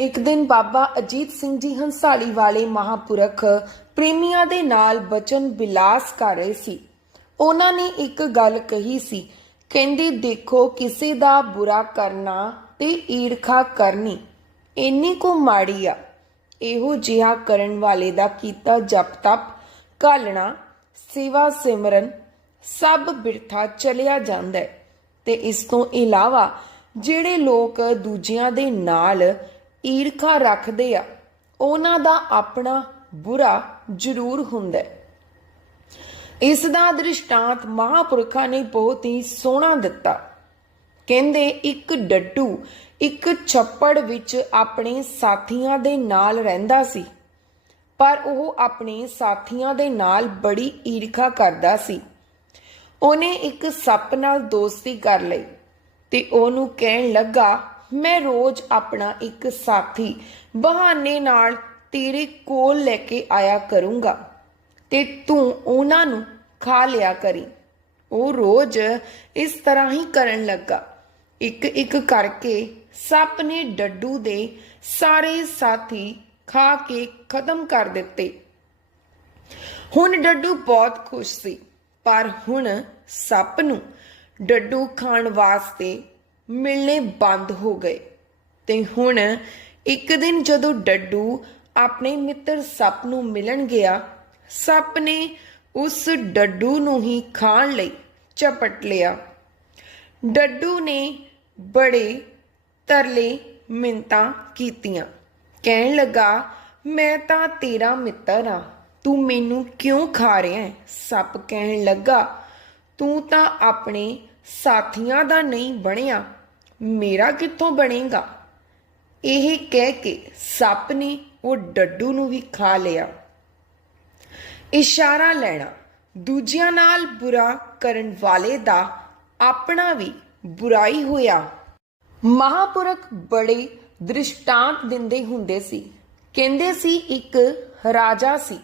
ਇੱਕ ਦਿਨ ਬਾਬਾ ਅਜੀਤ ਸਿੰਘ ਜੀ ਹੰਸਾਲੀ ਵਾਲੇ ਮਹਾਪੁਰਖ ਪ੍ਰੇਮੀਆਂ ਦੇ ਨਾਲ ਬਚਨ ਬਿਲਾਸ ਕਰ ਰਹੇ ਸੀ। ਉਹਨਾਂ ਨੇ ਇੱਕ ਗੱਲ ਕਹੀ ਸੀ, ਕਹਿੰਦੇ, ਦੇਖੋ, ਕਿਸੇ ਦਾ ਬੁਰਾ ਕਰਨਾ ਤੇ ਈਰਖਾ ਕਰਨੀ ਇੰਨੀ ਕੋ ਮਾੜੀ ਆ। ਇਹੋ ਜਿਹਾ ਕਰਨ ਵਾਲੇ ਦਾ ਕੀਤਾ ਜਪ ਤਪ, ਘਾਲਣਾ, ਸੇਵਾ ਸਿਮਰਨ, ਸਭ ਬਿਰਥਾ ਚਲਿਆ ਜਾਂਦਾ ਹੈ। ਤੇ ਇਸ ਤੋਂ ਇਲਾਵਾ ਜਿਹੜੇ ਲੋਕ ਦੂਜਿਆਂ ਦੇ ਨਾਲ ਈਰਖਾ ਰੱਖਦੇ ਆ, ਉਹਨਾਂ ਦਾ ਆਪਣਾ ਬੁਰਾ ਜ਼ਰੂਰ ਹੁੰਦਾ ਹੈ। ਇਸ ਦਾ ਦ੍ਰਿਸ਼ਟਾਂਤ ਮਹਾਪੁਰਖਾਂ ਨੇ ਬਹੁਤ ਹੀ ਸੋਹਣਾ ਦਿੱਤਾ। ਕਹਿੰਦੇ ਇੱਕ ਡੱਡੂ, ਇੱਕ ਛੱਪੜ ਵਿੱਚ ਆਪਣੇ ਸਾਥੀਆਂ ਦੇ ਨਾਲ ਰਹਿੰਦਾ ਸੀ, ਪਰ ਉਹ ਆਪਣੇ ਸਾਥੀਆਂ ਦੇ ਨਾਲ ਬੜੀ ਈਰਖਾ ਕਰਦਾ ਸੀ। ਉਹਨੇ ਇੱਕ ਸੱਪ ਨਾਲ ਦੋਸਤੀ ਕਰ ਲਈ ਤੇ ਉਹਨੂੰ ਕਹਿਣ ਲੱਗਾ ਮੈਂ ਰੋਜ਼ ਆਪਣਾ ਇੱਕ ਸਾਥੀ ਬਹਾਨੇ ਨਾਲ ਤੇਰੇ ਕੋਲ ਲੈ ਕੇ ਆਇਆ ਕਰੂੰਗਾ ਤੇ ਤੂੰ ਉਹਨਾਂ ਨੂੰ ਖਾ ਲਿਆ ਕਰੀ। ਉਹ ਰੋਜ਼ ਇਸ ਤਰ੍ਹਾਂ ਹੀ ਕਰਨ ਲੱਗਾ। ਇੱਕ ਇੱਕ ਕਰਕੇ ਸੱਪ ਨੇ ਡੱਡੂ ਦੇ ਸਾਰੇ ਸਾਥੀ ਖਾ ਕੇ ਖਤਮ ਕਰ ਦਿੱਤੇ। ਹੁਣ ਡੱਡੂ ਬਹੁਤ ਖੁਸ਼ ਸੀ, ਪਰ ਹੁਣ ਸੱਪ ਨੂੰ ਡੱਡੂ ਖਾਣ ਵਾਸਤੇ ਮਿਲਣੇ ਬੰਦ ਹੋ ਗਏ। ਤੇ ਹੁਣ ਇੱਕ ਦਿਨ ਜਦੋਂ ਡੱਡੂ ਆਪਣੇ ਮਿੱਤਰ ਸੱਪ ਨੂੰ ਮਿਲਣ ਗਿਆ, ਸੱਪ ਨੇ ਉਸ ਡੱਡੂ ਨੂੰ ਹੀ ਖਾਣ ਲਈ ਚਪਟ ਲਿਆ। ਡੱਡੂ ਨੇ ਬੜੇ ਤਰਲੇ ਮਿੰਤਾਂ ਕੀਤੀਆਂ। ਕਹਿਣ ਲੱਗਾ, ਮੈਂ ਤਾਂ ਤੇਰਾ ਮਿੱਤਰ ਆ ਤੂੰ ਮੈਨੂੰ ਕਿਉਂ ਖਾ ਰਿਹਾ ਹੈ? ਸੱਪ ਕਹਿਣ ਲੱਗਾ, ਤੂੰ ਤਾਂ ਆਪਣੇ ਸਾਥੀਆਂ ਦਾ ਨਹੀਂ ਬਣਿਆ। ਮੇਰਾ ਕਿੱਥੋਂ ਬਣੇਗਾ? ਇਹ ਕਹਿ ਕੇ ਸੱਪ ਨੇ ਉਹ ਡੱਡੂ ਨੂੰ ਵੀ ਖਾ ਲਿਆ। ਇਸ਼ਾਰਾ ਲੈਣਾ, ਦੂਜਿਆਂ ਨਾਲ ਬੁਰਾ ਕਰਨ ਵਾਲੇ ਦਾ ਆਪਣਾ ਵੀ ਬੁਰਾਈ ਹੋਇਆ। ਮਹਾਪੁਰਖ ਬੜੇ ਦ੍ਰਿਸ਼ਟਾਂਤ ਦਿੰਦੇ ਹੁੰਦੇ ਸੀ। ਕਹਿੰਦੇ ਸੀ ਇੱਕ ਰਾਜਾ ਸੀ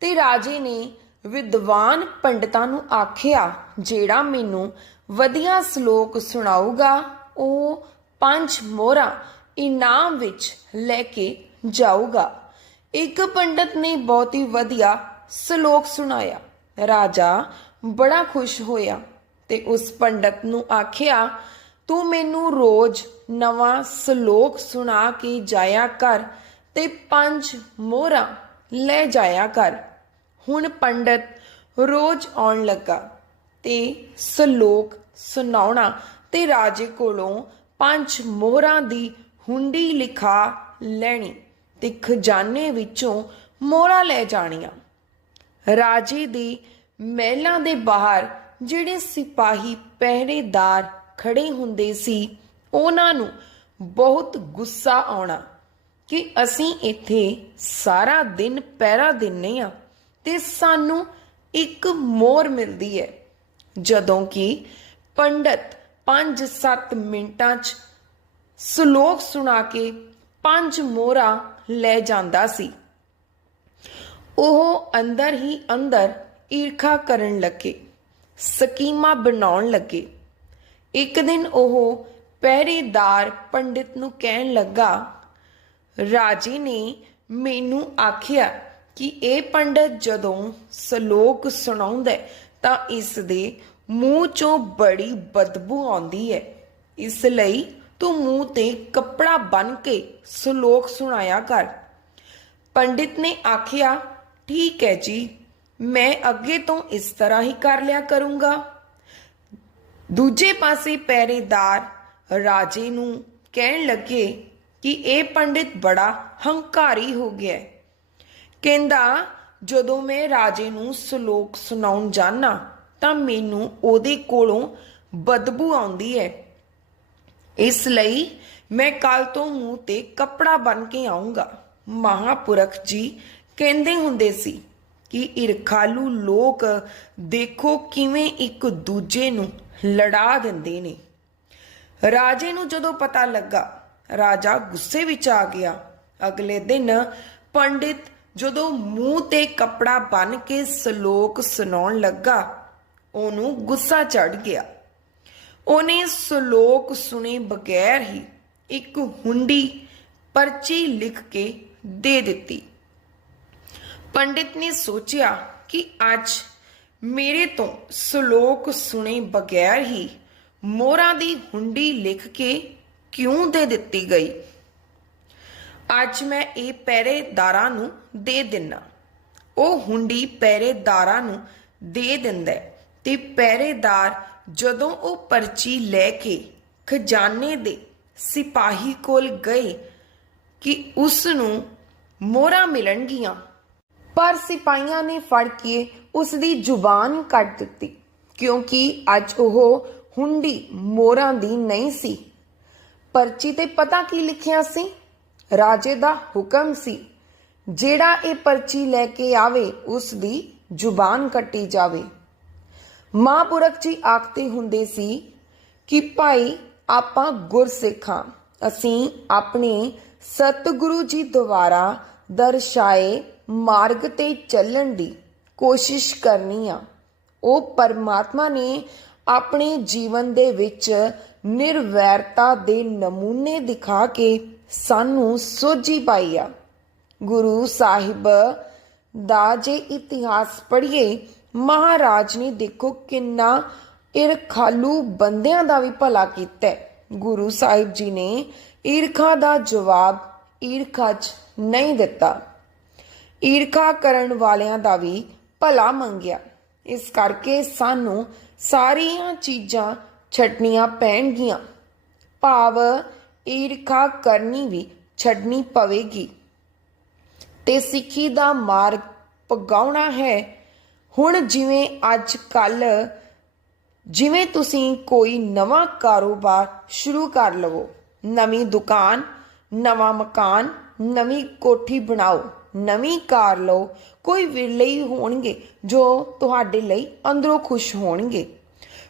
ਤੇ ਰਾਜੇ ਨੇ ਵਿਦਵਾਨ ਪੰਡਤਾਂ ਨੂੰ ਆਖਿਆ, ਜਿਹੜਾ ਮੈਨੂੰ ਵਧੀਆ ਸ਼ਲੋਕ ਸੁਣਾਊਗਾ ਉਹ ਪੰਜ ਮੋਹਰਾਂ ਇਨਾਮ ਵਿੱਚ ਲੈ ਕੇ ਜਾਊਗਾ। ਇੱਕ ਪੰਡਤ ਨੇ ਬਹੁਤ ਹੀ ਵਧੀਆ ਸ਼ਲੋਕ ਸੁਣਾਇਆ। ਰਾਜਾ ਬੜਾ ਖੁਸ਼ ਹੋਇਆ ਤੇ ਉਸ ਪੰਡਤ ਨੂੰ ਆਖਿਆ, ਤੂੰ ਮੈਨੂੰ ਰੋਜ਼ ਨਵਾਂ ਸ਼ਲੋਕ ਸੁਣਾ ਕੇ ਜਾਇਆ ਕਰ ਤੇ ਪੰਜ ਮੋਹਰਾਂ ਲੈ ਜਾਇਆ ਕਰ। ਹੁਣ ਪੰਡਤ ਰੋਜ਼ ਆਉਣ ਲੱਗਾ ਤੇ ਸ਼ਲੋਕ ਸੁਣਾਉਣਾ ਤੇ ਰਾਜੇ ਕੋਲੋਂ ਪੰਜ ਮੋਹਰਾਂ ਦੀ ਹੁੰਡੀ ਲਿਖਾ ਲੈਣੀ ਤੇ ਖਜ਼ਾਨੇ ਵਿੱਚੋਂ ਮੋਹਰਾਂ ਲੈ ਜਾਣੀਆਂ। ਰਾਜੇ ਦੇ ਮਹਿਲਾਂ ਦੇ ਬਾਹਰ ਜਿਹੜੇ ਸਿਪਾਹੀ ਪਹਿਰੇਦਾਰ ਖੜੇ ਹੁੰਦੇ ਸੀ, ਉਹਨਾਂ ਨੂੰ ਬਹੁਤ ਗੁੱਸਾ ਆਉਣਾ ਕਿ ਅਸੀਂ ਇੱਥੇ ਸਾਰਾ ਦਿਨ ਪਹਿਰਾ ਦਿੰਨੇ ਆ ਤੇ ਸਾਨੂੰ ਇੱਕ ਮੋਰ ਮਿਲਦੀ ਹੈ। ਜਦੋਂ ਕਿ ਪੰਡਤ 5-7 ਮਿੰਟਾਂ 'ਚ ਸ਼ਲੋਕ ਸੁਣਾ ਕੇ ਪੰਜ ਮੋਹਰਾ ਲੈ ਜਾਂਦਾ ਸੀ। ਉਹ ਅੰਦਰ ਹੀ ਅੰਦਰ ਈਰਖਾ ਕਰਨ ਲੱਗੇ, ਸਕੀਮਾਂ ਬਣਾਉਣ ਲੱਗੇ। ਇੱਕ ਦਿਨ ਉਹ ਪਹਿਰੇਦਾਰ ਪੰਡਿਤ ਨੂੰ ਕਹਿਣ ਲੱਗਾ, ਰਾਜੇ ਨੇ ਮੈਨੂੰ ਆਖਿਆ ਕਿ ਇਹ ਪੰਡਤ ਜਦੋਂ ਸ਼ਲੋਕ ਸੁਣਾਉਂਦਾ ਤਾਂ ਇਸ ਦੇ ਮੂੰਹ ਚੋਂ ਬੜੀ ਬਦਬੂ ਆਉਂਦੀ ਹੈ। ਇਸ ਲਈ ਤੂੰ ਮੂੰਹ ਤੇ ਕੱਪੜਾ ਬੰਨ ਕੇ ਸ਼ਲੋਕ ਸੁਣਾਇਆ ਕਰ। ਪੰਡਿਤ ਨੇ ਆਖਿਆ, ਠੀਕ ਹੈ ਜੀ, ਮੈਂ ਅੱਗੇ ਤੋਂ ਇਸ ਤਰ੍ਹਾਂ ਹੀ ਕਰ ਲਿਆ ਕਰੂੰਗਾ। ਦੂਜੇ ਪਾਸੇ ਪਹਿਰੇਦਾਰ ਰਾਜੇ ਨੂੰ ਕਹਿਣ ਲੱਗੇ ਕਿ ਇਹ ਪੰਡਿਤ ਬੜਾ ਹੰਕਾਰੀ ਹੋ ਗਿਆ ਕਹਿੰਦਾ, ਜਦੋਂ ਮੈਂ ਰਾਜੇ ਨੂੰ ਸ਼ਲੋਕ ਸੁਣਾਉਣ ਜਾਣਾ ਤਾਂ ਮੈਨੂੰ ਉਹਦੇ ਕੋਲੋਂ ਬਦਬੂ ਆਉਂਦੀ ਹੈ। ਇਸ ਲਈ ਮੈਂ ਕੱਲ ਤੋਂ ਮੂੰਹ ਤੇ ਕੱਪੜਾ ਬਨ ਕੇ ਆਉਂਗਾ ਮਹਾਪੁਰਖ ਜੀ ਕਹਿੰਦੇ ਹੁੰਦੇ ਸੀ ਕਿ ਈਰਖਾਲੂ ਲੋਕ ਦੇਖੋ ਕਿਵੇਂ ਇੱਕ ਦੂਜੇ ਨੂੰ ਲੜਾ ਦਿੰਦੇ ਨੇ। ਰਾਜੇ ਨੂੰ ਜਦੋਂ ਪਤਾ ਲੱਗਾ, ਰਾਜਾ ਗੁੱਸੇ ਵਿੱਚ ਆ ਗਿਆ। ਅਗਲੇ ਦਿਨ ਪੰਡਿਤ ਜਦੋਂ ਮੂੰਹ ਤੇ ਕੱਪੜਾ ਬੰਨ ਕੇ ਸ਼ਲੋਕ ਸੁਣਾਉਣ ਲੱਗਾ ਉਹਨੂੰ ਗੁੱਸਾ ਚੜ ਗਿਆ। ਉਹਨੇ ਸ਼ਲੋਕ ਸੁਣੇ ਬਗੈਰ ਹੀ ਇੱਕ ਹੁੰਡੀ ਪਰਚੀ ਲਿਖ ਕੇ ਦੇ ਦਿੱਤੀ। ਪੰਡਿਤ ਨੇ ਸੋਚਿਆ ਕਿ ਅੱਜ ਮੇਰੇ ਤੋਂ ਸ਼ਲੋਕ ਸੁਣੇ ਬਗੈਰ ਹੀ ਮੋਹਰਾਂ ਦੀ ਹੁੰਡੀ ਲਿਖ ਕੇ ਕਿਉਂ ਦੇ ਦਿੱਤੀ ਗਈ? ਅੱਜ ਮੈਂ ਇਹ ਪਹਿਰੇਦਾਰਾਂ ਨੂੰ ਦੇ ਦਿੰਨਾ। ਉਹ ਹੁੰਡੀ ਪਹਿਰੇਦਾਰਾਂ ਨੂੰ ਦੇ ਦਿੰਦਾ ਤੇ ਪਹਿਰੇਦਾਰ ਜਦੋਂ ਉਹ ਪਰਚੀ ਲੈ ਕੇ ਖਜ਼ਾਨੇ ਦੇ ਸਿਪਾਹੀ ਕੋਲ ਗਏ ਕਿ ਉਸ ਨੂੰ ਮੋਹਰਾਂ ਮਿਲਣਗੀਆਂ, ਪਰ ਸਿਪਾਹੀਆਂ ਨੇ ਫੜ ਕੇ ਉਸ ਦੀ ਜ਼ੁਬਾਨ ਕੱਟ ਦਿੱਤੀ, ਕਿਉਂਕਿ ਅੱਜ ਉਹ ਹੁੰਡੀ ਮੋਹਰਾਂ ਦੀ ਨਹੀਂ ਸੀ। ਪਰਚੀ ਤੇ ਪਤਾ ਕੀ ਲਿਖਿਆ ਸੀ? ਰਾਜੇ ਦਾ ਹੁਕਮ ਸੀ, ਜਿਹੜਾ ਇਹ ਪਰਚੀ ਲੈ ਕੇ ਆਵੇ ਉਸ ਦੀ ਜ਼ੁਬਾਨ ਕੱਟੀ ਜਾਵੇ। ਮਹਾਂਪੁਰਖ ਜੀ ਆਖਦੇ ਹੁੰਦੇ ਸੀ ਕਿ ਭਾਈ ਆਪਾਂ ਗੁਰਸਿੱਖਾਂ, ਅਸੀਂ ਆਪਣੇ ਸਤਿਗੁਰੂ ਜੀ ਦੁਆਰਾ ਦਰਸਾਏ ਮਾਰਗ ਤੇ ਚੱਲਣ ਦੀ ਕੋਸ਼ਿਸ਼ ਕਰਨੀ ਆ। ਉਹ ਪਰਮਾਤਮਾ ਨੇ ਆਪਣੇ ਜੀਵਨ ਦੇ ਵਿੱਚ ਨਿਰਵੈਰਤਾ ਦੇ ਨਮੂਨੇ ਦਿਖਾ ਕੇ ਸਾਨੂੰ ਸੋਝੀ ਪਾਈ ਆ। ਗੁਰੂ ਸਾਹਿਬ ਦਾ ਜੇ ਇਤਿਹਾਸ ਪੜ੍ਹੀਏ ਮਹਾਰਾਜ ਨੇ ਦੇਖੋ ਕਿੰਨਾ ਈਰਖਾਲੂ ਬੰਦਿਆਂ ਦਾ ਵੀ ਭਲਾ ਕੀਤਾ ਗੁਰੂ ਸਾਹਿਬ ਜੀ ਨੇ ਈਰਖਾ ਦਾ ਜਵਾਬ ਈਰਖਾ 'ਚ ਨਹੀਂ ਦਿੱਤਾ। ਈਰਖਾ ਕਰਨ ਵਾਲਿਆਂ ਦਾ ਵੀ ਭਲਾ ਮੰਗਿਆ। ਇਸ ਕਰਕੇ ਸਾਨੂੰ ਸਾਰੀਆਂ ਚੀਜ਼ਾਂ ਛੱਡਣੀਆਂ ਪੈਣਗੀਆਂ। ਭਾਵ ਈਰਖਾ ਕਰਨੀ ਵੀ ਛੱਡਣੀ ਪਵੇਗੀ। ਤੇ ਸਿੱਖੀ ਦਾ ਮਾਰਗ ਪਗਾਉਣਾ ਹੈ। ਹੁਣ ਜਿਵੇਂ ਅੱਜ ਕੱਲ, ਜਿਵੇਂ ਤੁਸੀਂ ਕੋਈ ਨਵਾਂ ਕਾਰੋਬਾਰ ਸ਼ੁਰੂ ਕਰ ਲਵੋ, ਨਵੀਂ ਦੁਕਾਨ, ਨਵਾਂ ਮਕਾਨ, ਨਵੀਂ ਕੋਠੀ ਬਣਾਓ, ਨਵੀਂ ਕਾਰ ਲਓ, ਕੋਈ ਵਿਰਲੇ ਹੀ ਹੋਣਗੇ ਜੋ ਤੁਹਾਡੇ ਲਈ ਅੰਦਰੋਂ ਖੁਸ਼ ਹੋਣਗੇ।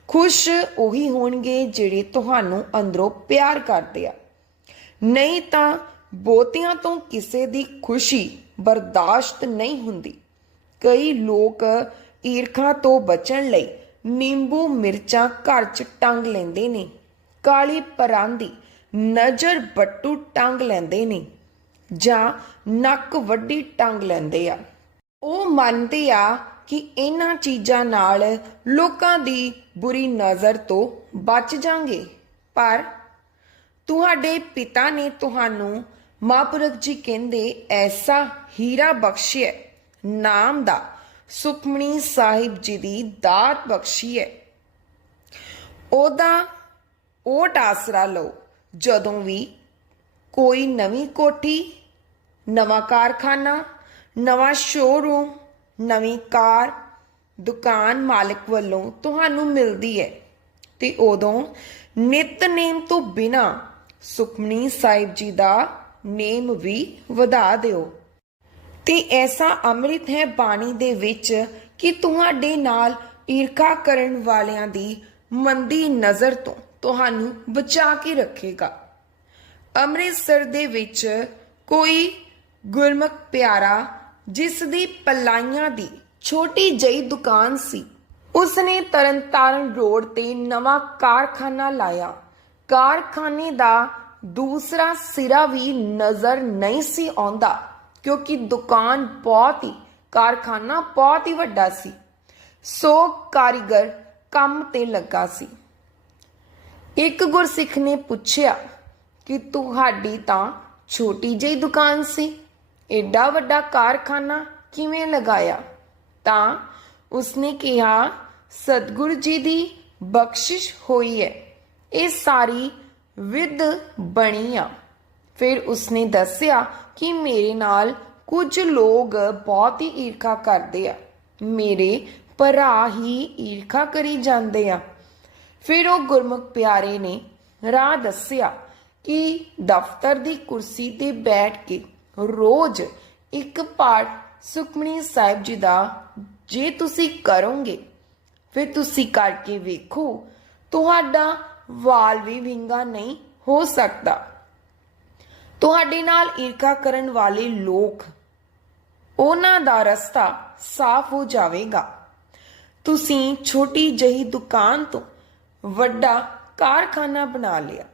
ਖੁਸ਼ ਉਹੀ ਹੋਣਗੇ ਜਿਹੜੇ ਤੁਹਾਨੂੰ ਅੰਦਰੋਂ ਪਿਆਰ ਕਰਦੇ ਆ। ਨਹੀਂ ਤਾਂ ਬਹੁਤਿਆਂ ਤੋਂ ਕਿਸੇ ਦੀ ਖੁਸ਼ੀ ਬਰਦਾਸ਼ਤ ਨਹੀਂ ਹੁੰਦੀ। ਕਈ ਲੋਕ ਈਰਖਾ ਤੋਂ ਬਚਣ ਲਈ ਨਿੰਬੂ ਮਿਰਚਾਂ ਘਰ 'ਚ ਟੰਗ ਲੈਂਦੇ ਨੇ। ਕਾਲੀ ਪਰਾਂਦੀ ਨਜ਼ਰ ਬੱਟੂ ਟੰਗ ਲੈਂਦੇ ਨੇ ਜਾਂ ਨੱਕ ਵੱਡੀ ਟੰਗ ਲੈਂਦੇ ਆ। ਉਹ ਮੰਨਦੇ ਆ ਕਿ ਇਹਨਾਂ ਚੀਜ਼ਾਂ ਨਾਲ ਲੋਕਾਂ ਦੀ ਬੁਰੀ ਨਜ਼ਰ ਤੋਂ ਬਚ ਜਾਣਗੇ ਪਰ ਤੁਹਾਡੇ ਪਿਤਾ ਨੇ ਤੁਹਾਨੂੰ ਮਹਾਂਪੁਰਖ ਜੀ ਕਹਿੰਦੇ, ਐਸਾ ਹੀਰਾ ਬਖਸ਼ਿਆ ਨਾਮ ਦਾ ਸੁਖਮਣੀ ਸਾਹਿਬ ਜੀ ਦੀ ਦਾਤ ਬਖਸ਼ੀ ਹੈ। ਉਹਦਾ ਓਟ ਆਸਰਾ ਲਓ, ਜਦੋਂ ਵੀ ਕੋਈ ਨਵੀਂ ਕੋਠੀ, ਨਵਾਂ ਕਾਰਖਾਨਾ, ਨਵਾਂ ਸ਼ੋਰੂਮ ਨਵੀਂ ਕਾਰ, ਦੁਕਾਨ ਮਾਲਕ ਵੱਲੋਂ ਤੁਹਾਨੂੰ ਮਿਲਦੀ ਹੈ। ਤੇ ਉਦੋਂ ਨਿਤਨੇਮ ਤੋਂ ਬਿਨਾ ਸੁਖਮਨੀ ਸਾਹਿਬ ਜੀ ਦਾ ਨੇਮ ਵੀ ਵਧਾ ਦਿਓ। ਤੇ ਐਸਾ ਅੰਮ੍ਰਿਤ ਹੈ ਬਾਣੀ ਦੇ ਵਿੱਚ ਕਿ ਤੁਹਾਡੇ ਨਾਲ ਈਰਖਾ ਕਰਨ ਵਾਲਿਆਂ ਦੀ ਮੰਦੀ ਨਜ਼ਰ ਤੋਂ ਤੁਹਾਨੂੰ ਬਚਾ ਕੇ ਰੱਖੇਗਾ। ਅੰਮ੍ਰਿਤਸਰ ਦੇ ਵਿੱਚ ਕੋਈ ਗੁਰਮੁਖ ਪਿਆਰਾ ਜਿਸ ਦੀ ਪਲਾਈਆਂ ਦੀ ਛੋਟੀ ਜਿਹੀ ਦੁਕਾਨ ਸੀ, ਉਸਨੇ ਤਰਨਤਾਰਨ ਰੋਡ ਤੇ ਨਵਾਂ ਕਾਰਖਾਨਾ ਲਾਇਆ। ਕਾਰਖਾਨੇ ਦਾ ਦੂਸਰਾ ਸਿਰਾ ਵੀ ਨਜ਼ਰ ਨਹੀਂ ਸੀ ਆਉਂਦਾ। ਕਿਉਂਕਿ ਦੁਕਾਨ ਬਹੁਤ ਹੀ, ਕਾਰਖਾਨਾ ਬਹੁਤ ਹੀ ਵੱਡਾ ਸੀ। ਸੋ ਕਾਰੀਗਰ ਕੰਮ ਤੇ ਲੱਗਾ ਸੀ। ਇੱਕ ਗੁਰਸਿੱਖ ਨੇ ਪੁੱਛਿਆ ਕਿ, ਤੁਹਾਡੀ ਤਾਂ ਛੋਟੀ ਜਿਹੀ ਦੁਕਾਨ ਸੀ ਐਡਾ ਵੱਡਾ ਕਾਰਖਾਨਾ ਕਿਵੇਂ ਲਗਾਇਆ? ਤਾਂ ਉਸਨੇ ਕਿਹਾ, ਸਤਿਗੁਰੂ ਜੀ ਦੀ ਬਖਸ਼ਿਸ਼ ਹੋਈ ਹੈ, ਇਹ ਸਾਰੀ ਵਿਦ ਬਣੀ ਆ। ਫਿਰ ਉਸਨੇ ਦੱਸਿਆ ਕਿ ਮੇਰੇ ਨਾਲ ਕੁਝ ਲੋਕ ਬਹੁਤ ਹੀ ਈਰਖਾ ਕਰਦੇ ਆ। ਮੇਰੇ ਭਰਾ ਹੀ ਈਰਖਾ ਕਰੀ ਜਾਂਦੇ ਆ। ਫਿਰ ਉਹ ਗੁਰਮੁਖ ਪਿਆਰੇ ਨੇ ਰਾਹ ਦੱਸਿਆ ਕਿ ਦਫ਼ਤਰ ਦੀ ਕੁਰਸੀ ਤੇ ਬੈਠ ਕੇ ਰੋਜ਼ ਇੱਕ ਪਾਠ ਸੁਖਮਨੀ ਸਾਹਿਬ ਜੀ ਦਾ ਜੇ ਤੁਸੀਂ ਕਰੋਗੇ, ਫਿਰ ਤੁਸੀਂ ਕਰਕੇ ਵੇਖੋ, ਤੁਹਾਡਾ ਵਾਲ ਵੀ ਵਿੰਗਾ ਨਹੀਂ ਹੋ ਸਕਦਾ। ਤੁਹਾਡੇ ਨਾਲ ਈਰਖਾ ਕਰਨ ਵਾਲੇ ਲੋਕ, ਉਹਨਾਂ ਦਾ ਰਸਤਾ ਸਾਫ਼ ਹੋ ਜਾਵੇਗਾ। ਤੁਸੀਂ ਛੋਟੀ ਜਹੀ ਦੁਕਾਨ ਤੋਂ ਵੱਡਾ ਕਾਰਖਾਨਾ ਬਣਾ ਲਿਆ।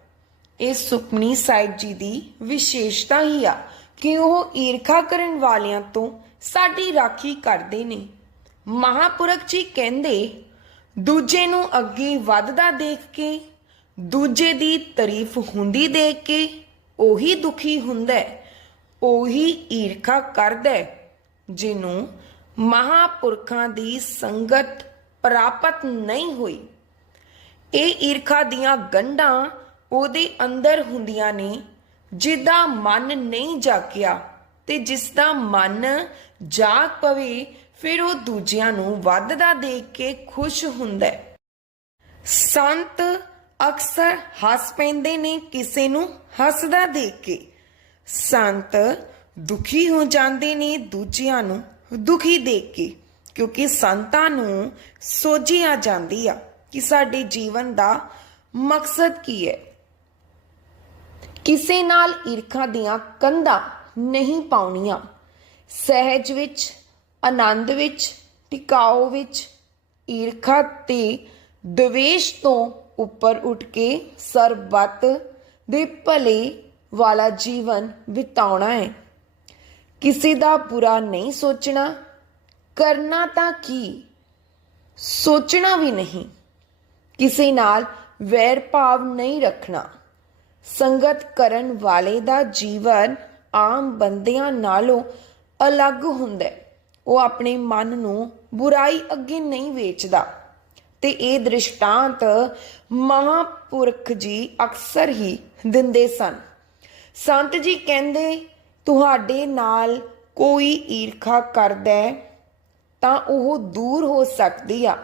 ਇਹ ਸੁਖਮਨੀ ਸਾਹਿਬ ਜੀ ਦੀ ਵਿਸ਼ੇਸ਼ਤਾ ਹੀ ਆ ਕਿ ਉਹ ਈਰਖਾ ਕਰਨ ਵਾਲਿਆਂ ਤੋਂ ਸਾਡੀ ਰਾਖੀ ਕਰਦੇ ਨੇ। ਮਹਾਪੁਰਖ ਜੀ ਕਹਿੰਦੇ, ਦੂਜੇ ਨੂੰ ਅੱਗੇ ਵੱਧਦਾ ਦੇਖ ਕੇ, ਦੂਜੇ ਦੀ ਤਾਰੀਫ ਹੁੰਦੀ ਦੇਖ ਕੇ ਉਹੀ ਦੁਖੀ ਹੁੰਦਾ ਹੈ, ਉਹੀ ਈਰਖਾ ਕਰਦਾ ਜਿਹਨੂੰ ਮਹਾਪੁਰਖਾਂ ਦੀ ਸੰਗਤ ਪ੍ਰਾਪਤ ਨਹੀਂ ਹੋਈ। ਇਹ ਈਰਖਾ ਦੀਆਂ ਗੰਢਾਂ ਉਹਦੇ ਅੰਦਰ ਹੁੰਦੀਆਂ ਨੇ ਜਿਹਦਾ ਮਨ ਨਹੀਂ ਜਾਗਿਆ ਤੇ ਜਿਸ ਦਾ ਮਨ ਜਾਗ ਪਵੇ ਫਿਰ ਉਹ ਦੂਜਿਆਂ ਨੂੰ ਵੱਧਦਾ ਦੇਖ ਕੇ ਖੁਸ਼ ਹੁੰਦਾ ਸੰਤ ਅਕਸਰ ਹੱਸ ਪੈਂਦੇ ਨੇ ਕਿਸੇ ਨੂੰ ਹੱਸਦਾ ਦੇਖ ਕੇ। ਸੰਤ ਦੁਖੀ ਹੋ ਜਾਂਦੇ ਨੇ ਦੂਜਿਆਂ ਨੂੰ ਦੁਖੀ ਦੇਖ ਕੇ, ਕਿਉਂਕਿ ਸੰਤਾਂ ਨੂੰ ਸੋਝੀ ਆ ਜਾਂਦੀ ਆ ਕਿ ਸਾਡੇ ਜੀਵਨ ਦਾ ਮਕਸਦ ਕੀ ਹੈ। ਕਿਸੇ ਨਾਲ ਈਰਖਾ ਦੀਆਂ ਕੰਧਾਂ ਨਹੀਂ ਪਾਉਣੀਆਂ। ਸਹਿਜ ਵਿੱਚ, ਆਨੰਦ ਵਿੱਚ ਟਿਕਾਓ ਵਿੱਚ ਈਰਖਾ ਤੇ ਦਵੇਸ਼ ਤੋਂ ਉੱਪਰ ਉੱਠ ਕੇ ਸਰਬੱਤ ਦੇ ਭਲੇ ਵਾਲਾ ਜੀਵਨ ਬਿਤਾਉਣਾ ਹੈ। ਕਿਸੇ ਦਾ ਬੁਰਾ ਨਹੀਂ ਸੋਚਣਾ, ਕਰਨਾ ਤਾਂ ਕੀ? ਸੋਚਣਾ ਵੀ ਨਹੀਂ। ਕਿਸੇ ਨਾਲ ਵੈਰ ਭਾਵ ਨਹੀਂ ਰੱਖਣਾ। ਸੰਗਤ ਕਰਨ ਵਾਲੇ ਦਾ ਜੀਵਨ ਆਮ ਬੰਦਿਆਂ ਨਾਲੋਂ ਅਲੱਗ ਹੁੰਦਾ ਹੈ। ਉਹ ਆਪਣੇ ਮਨ ਨੂੰ ਬੁਰਾਈ ਅੱਗੇ ਨਹੀਂ ਵੇਚਦਾ। ਤੇ ਇਹ ਦ੍ਰਿਸ਼ਟਾਂਤ ਮਹਾਪੁਰਖ ਜੀ ਅਕਸਰ ਹੀ ਦਿੰਦੇ ਸਨ। ਸੰਤ ਜੀ ਕਹਿੰਦੇ, ਤੁਹਾਡੇ ਨਾਲ ਕੋਈ ਈਰਖਾ ਕਰਦਾ ਤਾਂ ਉਹ ਦੂਰ ਹੋ ਸਕਦੀ ਆ।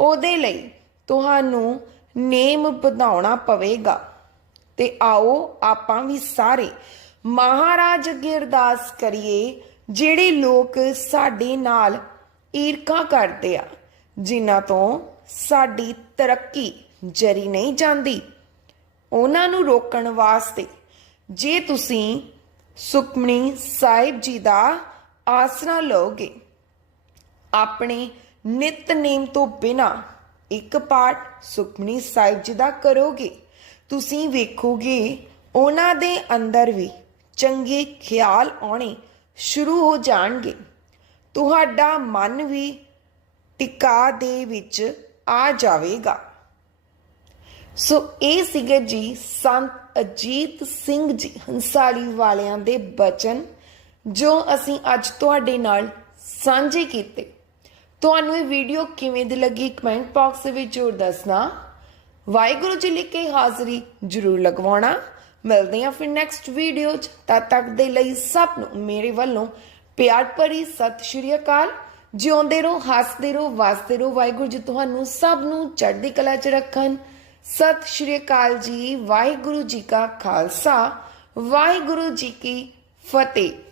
ਉਹਦੇ ਲਈ ਤੁਹਾਨੂੰ ਨੇਮ ਵਧਾਉਣਾ ਪਵੇਗਾ। ਤੇ ਆਓ ਆਪਾਂ ਵੀ ਸਾਰੇ ਮਹਾਰਾਜ ਅੱਗੇ ਅਰਦਾਸ ਕਰੀਏ, ਜਿਹੜੇ ਲੋਕ ਸਾਡੇ ਨਾਲ ਈਰਖਾ ਕਰਦੇ ਆ, ਜਿਨ੍ਹਾਂ ਤੋਂ ਸਾਡੀ ਤਰੱਕੀ ਜਰੀ ਨਹੀਂ ਜਾਂਦੀ। ਉਹਨਾਂ ਨੂੰ ਰੋਕਣ ਵਾਸਤੇ ਜੇ ਤੁਸੀਂ ਸੁਖਮਣੀ ਸਾਹਿਬ ਜੀ ਦਾ ਆਸਰਾ ਲਓਗੇ, ਆਪਣੇ ਨਿਤਨੇਮ ਤੋਂ ਬਿਨਾ ਇੱਕ ਪਾਠ ਸੁਖਮਨੀ ਸਾਹਿਬ ਜੀ ਦਾ ਕਰੋਗੇ, ਤੁਸੀਂ ਵੇਖੋਗੇ ਉਹਨਾਂ ਦੇ ਅੰਦਰ ਵੀ ਚੰਗੇ ਖਿਆਲ ਆਉਣੇ ਸ਼ੁਰੂ ਹੋ ਜਾਣਗੇ। ਤੁਹਾਡਾ ਮਨ ਵੀ ਟਿਕਾ ਦੇ ਵਿੱਚ ਆ ਜਾਵੇਗਾ। ਸੋ ਇਹ ਸੀਗੇ ਜੀ ਸੰਤ ਅਜੀਤ ਸਿੰਘ ਜੀ ਹੰਸਾਲੀ ਵਾਲਿਆਂ ਦੇ ਬਚਨ, ਜੋ ਅਸੀਂ ਅੱਜ ਤੁਹਾਡੇ ਨਾਲ ਸਾਂਝੇ ਕੀਤੇ। ਤੁਹਾਨੂੰ ਇਹ ਵੀਡੀਓ ਕਿਵੇਂ ਦੀ ਲੱਗੀ ਕਮੈਂਟ ਬਾਕਸ ਵਿੱਚ ਜ਼ਰੂਰ ਦੱਸਣਾ। ਵਾਹਿਗੁਰੂ ਜੀ ਲਿਖ ਕੇ ਹਾਜ਼ਰੀ ਜ਼ਰੂਰ ਲਗਵਾਉਣਾ। ਮਿਲਦੇ ਹਾਂ ਫਿਰ ਨੈਕਸਟ ਵੀਡੀਓ 'ਚ। ਤਦ ਤੱਕ ਦੇ ਲਈ ਸਭ ਨੂੰ ਮੇਰੇ ਵੱਲੋਂ ਪਿਆਰ ਭਰੀ ਸਤਿ ਸ਼੍ਰੀ ਅਕਾਲ। ਜਿਉਂਦੇ ਰਹੋ, ਹੱਸਦੇ ਰਹੋ, ਵਸਦੇ ਰਹੋ। ਵਾਹਿਗੁਰੂ ਜੀ ਤੁਹਾਨੂੰ ਸਭ ਨੂੰ ਚੜ੍ਹਦੀ ਕਲਾ 'ਚ ਰੱਖਣ। ਸਤਿ ਸ਼੍ਰੀ ਅਕਾਲ ਜੀ। ਵਾਹਿਗੁਰੂ ਜੀ ਕਾ ਖਾਲਸਾ। ਵਾਹਿਗੁਰੂ ਜੀ ਕੀ ਫਤਿਹ।